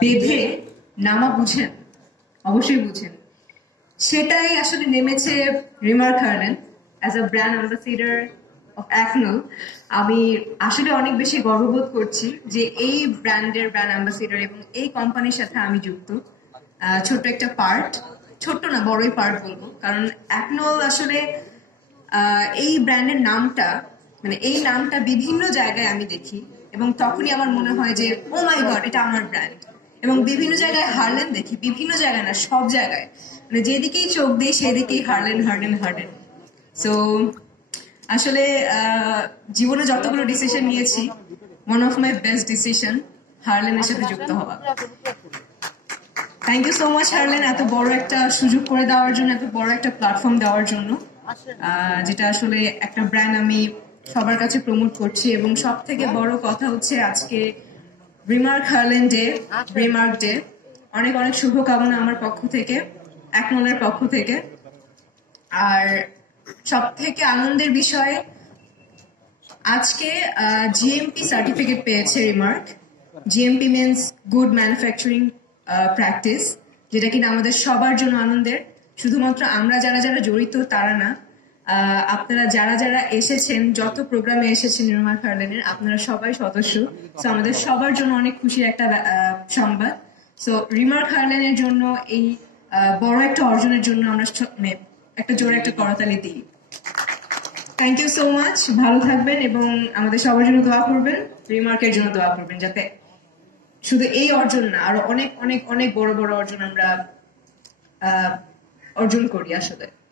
বেঁধে নামা বুঝেন, অবশ্যই বুঝেন। সেটাই আসলে নেমেছে remark Harlen as a brand ambassador of Acnol. আমি আসলে অনেক বেশি গর্ববোধ করছি যে এই ব্র্যান্ডের ব্র্যান্ড অ্যাম্বাসিডার এবং এই কোম্পানির সাথে আমি যুক্ত। ছোট্ট একটা পার্ট, ছোট্ট না বড়ই পার্ট বলবো, কারণ অ্যাকনোল আসলে এই ব্র্যান্ডের নামটা, মানে এই নামটা বিভিন্ন জায়গায় আমি দেখি এবং তখনই আমার মনে হয় যে ও মাই গড, এটা আমার ব্র্যান্ড। এবং বিভিন্ন জায়গায় হার্লেন দেখি, বিভিন্ন জায়গায় না, সব জায়গায়, মানে যেদিকেই চোখ দিই সেদিকেই হার্লেন হার্লেন হার্লেন। সো আসলে জীবনে যতগুলো ডিসিশন নিয়েছি, one of my best decision হার্লেনের সাথে যুক্ত হওয়া। Thank you so much Harlen, এত বড় একটা সুযোগ করে দেওয়ার জন্য, এত বড় একটা প্ল্যাটফর্ম দেওয়ার জন্য, যেটা আসলে একটা ব্র্যান্ড আমি সবার কাছে প্রমোট করছি। এবং সব থেকে বড় কথা হচ্ছে আজকে remark Herlan day, remark day. অনেক অনেক শুভকামনা আমার পক্ষ থেকে, অ্যাকনোলের পক্ষ থেকে। আর সব থেকে আনন্দের বিষয়, আজকে জিএমপি সার্টিফিকেট পেয়েছে remark. GMP means good manufacturing practice, যেটা কিনা আমাদের সবার জন্য আনন্দের। শুধুমাত্র আমরা যারা যারা জড়িত তারা না, আপনারা যারা যারা এসেছেন, যত প্রোগ্রামে এসেছেন রিমার্ক হার্লেনের, আপনারা সবাই সদস্য। সো আমাদের সবার জন্য অনেক খুশির একটা সংবাদ। সো রিমার্ক হার্লেনের জন্য এই বড় একটা অর্জনের জন্য আমরা একটা জোরে একটা করতালি দিই। থ্যাংক ইউ সো মাচ, ভালো থাকবেন এবং আমাদের সবার জন্য দোয়া করবেন, রিমার্কের জন্য দোয়া করবেন, যাতে শুধু এই অর্জন না, আরো অনেক অনেক অনেক বড় বড় অর্জন আমরা অর্জন করি আসলে।